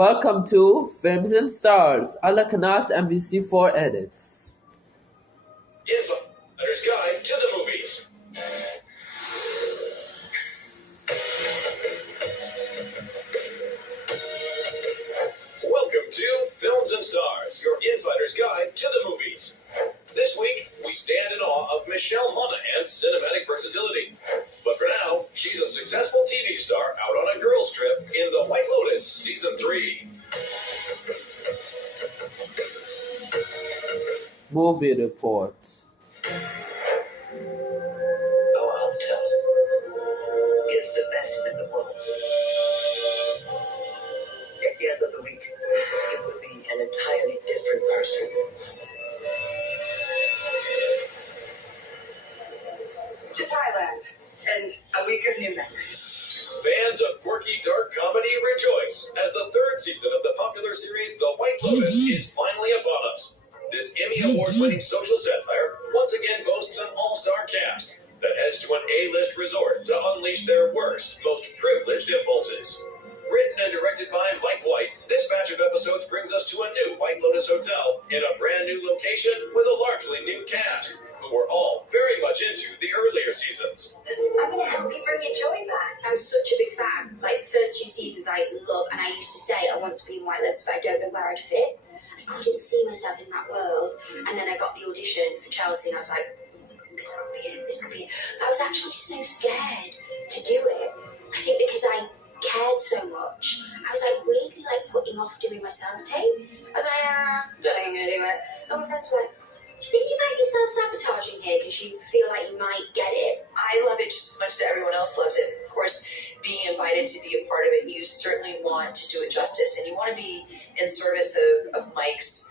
Welcome to Films and Stars على قناة MBC4 Edits. Insider's Guide to the Movies. Welcome to Films and Stars, your insider's guide to the movies. This week, we stand in awe of Michelle Monaghan's cinematic versatility. But for now, she's a successful TV star out on a girls' trip in The White Lotus Season 3. Movie Report. Our hotel is the best in the world. At the end of the week, it will be an entirely different person. To Thailand and a week of new memories. Fans of quirky dark comedy rejoice as the third season of the popular series The White Lotus is finally upon us. This Emmy Award-winning social satire once again boasts an all-star cast that heads to an A-list resort to unleash their worst, most privileged impulses. Written and directed by Mike White, this batch of episodes brings us to a new White Lotus hotel in a brand new location with a largely new cast, who were all very much into the earlier seasons. I'm going to help you bring your joy back. I'm such a big fan. Like, the first few seasons I love, and I used to say I want to be in White Lotus, but I don't know where I'd fit. I couldn't see myself in that world. And then I got the audition for Chelsea, and I was like, this could be it, this could be it. I was actually so scared to do it. I think because I cared so much, I was like weirdly like putting off doing my self-tape. I was like, don't think I'm going to do it. And my friends were like, do you think you might be self-sabotaging here because you feel like you might get it? I love it just as much as everyone else loves it. Of course, being invited to be a part of it, you certainly want to do it justice, and you want to be in service of Mike's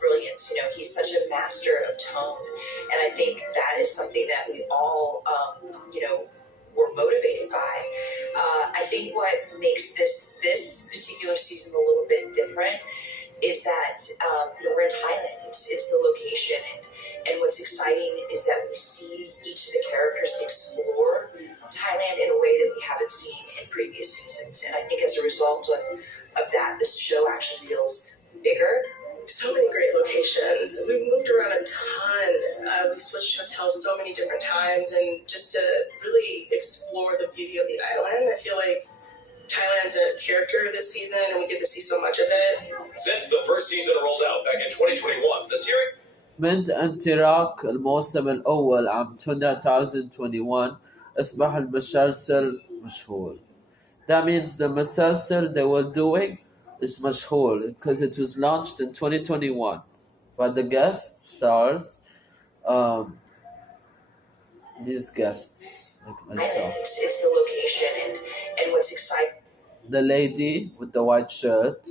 brilliance. You know, he's such a master of tone, and I think that is something that we all, were motivated by. I think what makes this particular season a little bit different is that we're in Thailand. It's the location, and what's exciting is that we see each of the characters explore Thailand in a way that we haven't seen in previous seasons. And I think as a result of that, this show actually feels bigger. So many great locations. We moved around a ton. We switched hotels so many different times, and just to really explore the beauty of the island. I feel like Thailand's a character this season, and we get to see so much of it. Since the first season rolled out back in 2021, the series من انطلاق الموسم الأول عام 2021 أصبح المسلسل مشهور. That means the مسلسل they were doing is مشهور because it was launched in 2021 by the guest stars, these guests like myself. It's the location, and what's exciting The lady with the white shirt,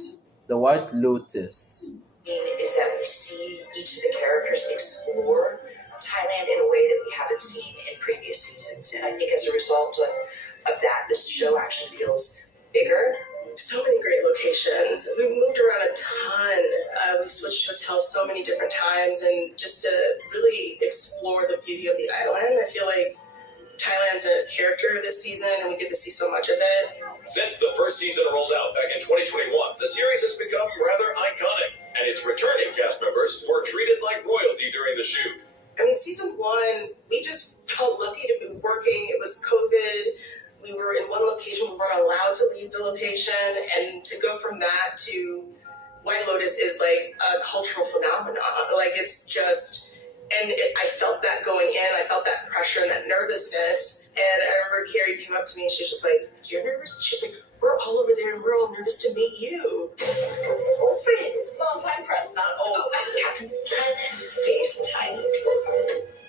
the White Lotus. is that we see each of the characters explore Thailand in a way that we haven't seen in previous seasons. And I think as a result of that, this show actually feels bigger. So many great locations. We moved around a ton. We switched hotels so many different times, and just to really explore the beauty of the island. I feel like Thailand's a character this season, and we get to see so much of it. Since the first season rolled out back in 2021, the series has become rather iconic, and its returning cast members were treated like royalty during the shoot. I mean, season one, we just felt lucky to be working. It was COVID. We were in one location. We weren't allowed to leave the location. And to go from that to White Lotus is like a cultural phenomenon. Like, it's just... And I felt that going in. I felt that pressure and that nervousness. And I remember Carrie came up to me and she was just like, "You're nervous?" She's like, "We're all over there and we're all nervous to meet you." Old friends, long-time friends, not old. Happens in Thailand, stays in Thailand.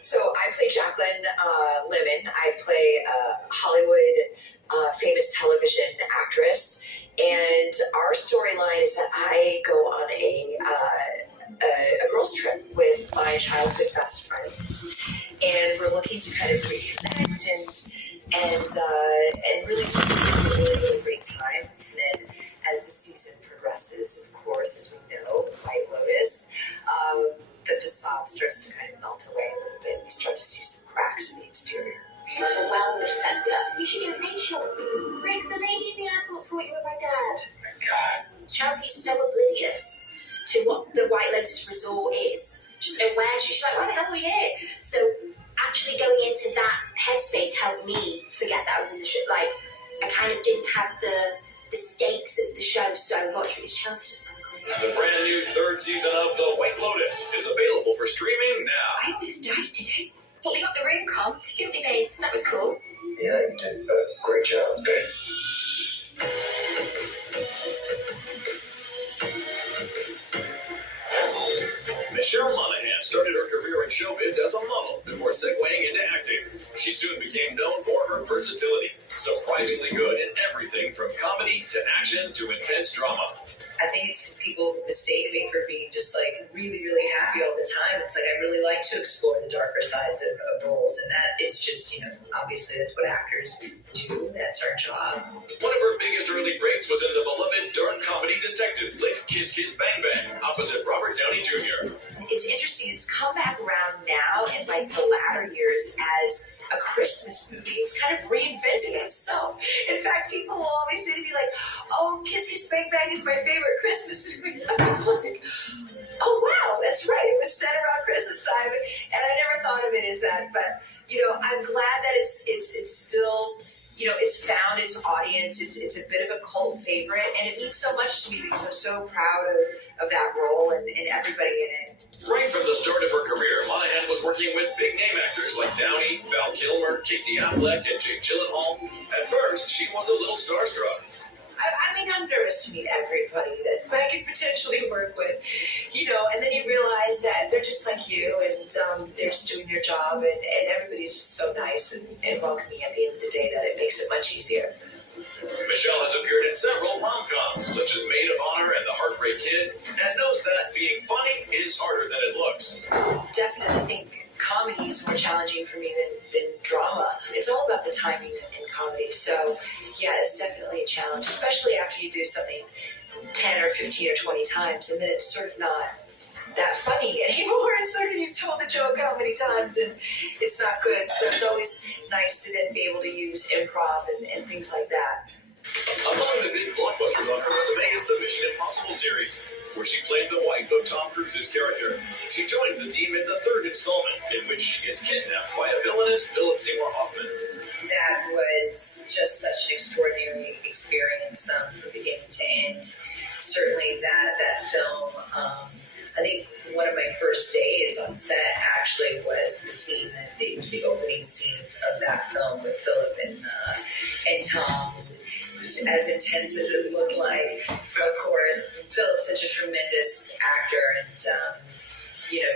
So I play Jacqueline Lemon. I play Hollywood famous television actress. And our storyline is that I go on a girls' trip with my childhood best friends, and we're looking to kind of reconnect and really just have a really great time. And then as the season progresses, of course, as we know, White Lotus, the facade starts to kind of melt away a little bit. We start to see some cracks in the exterior. It's a wellness centre. You should get a facial. Rick, the lady in the airport thought you were my dad. God. Chelsea's so oblivious to what the White Lotus Resort is. Just aware, she's like, why the hell are we here? So actually going into that headspace helped me forget that I was in the show. Like, I kind of didn't have the stakes of the show so much because Chelsea just never cleared. The brand new third season of The White Lotus is available for streaming now. I almost died today. But we got the room comped, didn't we, babe? So that was cool. Yeah, you did a great job, babe. Michelle Monaghan started her career in showbiz as a model before segueing into acting. She soon became known for her versatility, surprisingly good in everything from comedy to action to intense drama. I think it's just people mistake me for being just like really, really happy all the time. It's like I really like to explore the darker sides of roles, and that is just, obviously that's what actors do. That's our job. One of her biggest early breaks was in the beloved dark comedy detective flick Kiss Kiss Bang Bang opposite Robert Downey Jr. It's interesting. It's come back around now in like the latter years as a Christmas movie. It's kind of reinventing itself. In fact, people will always say to me like, "Oh, Kiss Kiss Bang Bang is my favorite Christmas movie." I was like, "Oh wow, that's right. It was set around Christmas time," and I never thought of it as that. But I'm glad that it's still. It's found its audience. It's a bit of a cult favorite, and it means so much to me because I'm so proud of that role and everybody in it. Right from the start of her career, Monaghan was working with big-name actors like Downey, Val Kilmer, Casey Affleck, and Jake Gyllenhaal. At first, she was a little starstruck. I'm nervous to meet everybody that I could potentially work with, and then you realize that they're just like you, and they're just doing their job, and everybody's just so nice and welcoming at the end of the day that it makes it much easier. Michelle has appeared in several rom-coms, such as Maid of Honor and The Heartbreak Kid, and knows that being funny is harder than it looks. Definitely think comedy is more challenging for me than drama. It's all about the timing in comedy, so yeah, it's definitely a challenge, especially after you do something 10 or 15 or 20 times, and then it's sort of not that funny anymore. It's sort of, you've told the joke how many times, and it's not good. So it's always nice to then be able to use improv and things like that. Among the big blockbusters on her resume is the Mission Impossible series, where she played the wife of Tom Cruise's character. She joined the team in the third installment, in which she gets kidnapped by a villainous Philip Seymour Hoffman. That was just such an extraordinary experience from beginning to end. Certainly that film, I think one of my first days on set actually was the scene it was the opening scene of that film with Philip and Tom. As intense as it looked like, of course, Philip's such a tremendous actor and,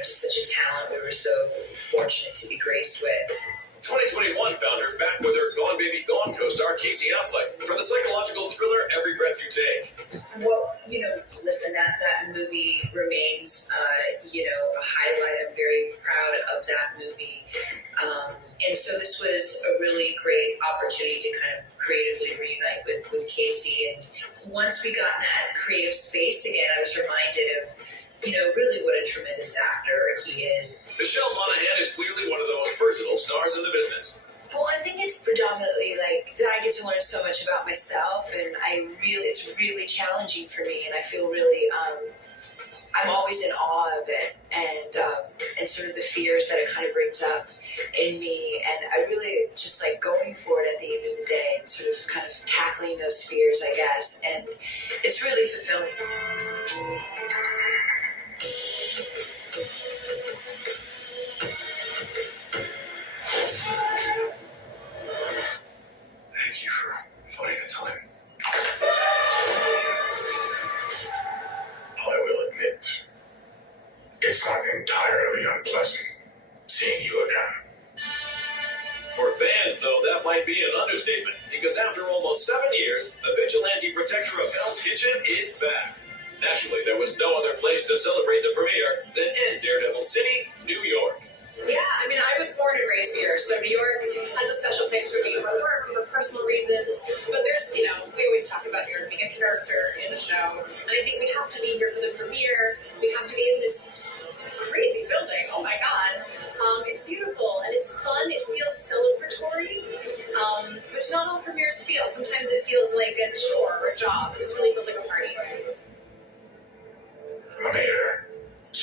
just such a talent we were so fortunate to be graced with. 2021 found her back with her Gone Baby Gone co-star Casey Affleck for the psychological thriller Every Breath You Take. Well, listen, that movie remains, a highlight. I'm very proud of that movie. And so this was a really great opportunity to kind of creatively reunite with Casey. And once we got in that creative space again, I was reminded of, really what a tremendous actor he is. Michelle Monaghan is clearly one of the most versatile stars in the business. Well, I think it's predominantly like that I get to learn so much about myself, and it's really challenging for me, and I feel really, I'm always in awe of it, and sort of the fears that it kind of brings up in me, and I really just like going for it at the end of the day and sort of kind of tackling those fears, I guess, and it's really fulfilling. Thank you for finding the time. I will admit, it's not entirely unpleasant seeing you again. For fans, though, that might be an understatement, because after almost 7 years, the vigilante protector of Hell's Kitchen is back. Naturally, there was no other place to celebrate the premiere than in Daredevil City, New York. Yeah, I was born and raised here, so New York has a special place for me for work, for personal reasons. But there's, we always talk about New York being a character in a show, and I think we have to be here for the premiere. We have to be in this crazy building. Oh my God. It's beautiful and it's fun. It feels celebratory, which not all premieres feel. Sometimes it feels like a chore or a job. This really feels like a party.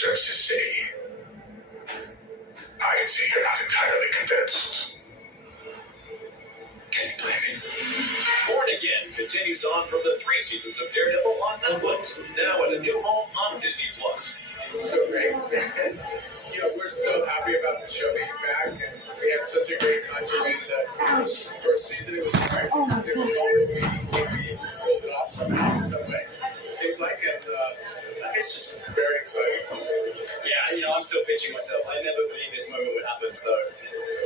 search the city. I can see you're not entirely convinced. Can you blame me? Born Again continues on from the 3 seasons of Daredevil on Netflix, now at a new home on Disney+. It's so great. You know, we're so happy about the show being back, and we had such a great time doing that first season. It was hard. It was difficult, but we pulled it off somehow, in some way. It seems like, and it's just very exciting. Yeah, you know, I'm still pinching myself. I never believed this moment would happen. So,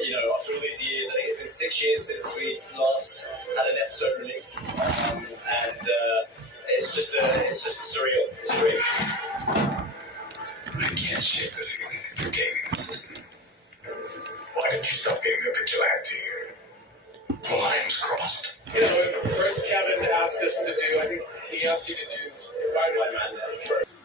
you know, after all these years, I think it's been 6 years since we last had an episode released, and it's just surreal. It's a dream. I can't shake the feeling that you're gaming the system. Why did you stop being a vigilante? The line was crossed. You know, first Kevin asked us to do, I think he asked you to do Spider-Man first.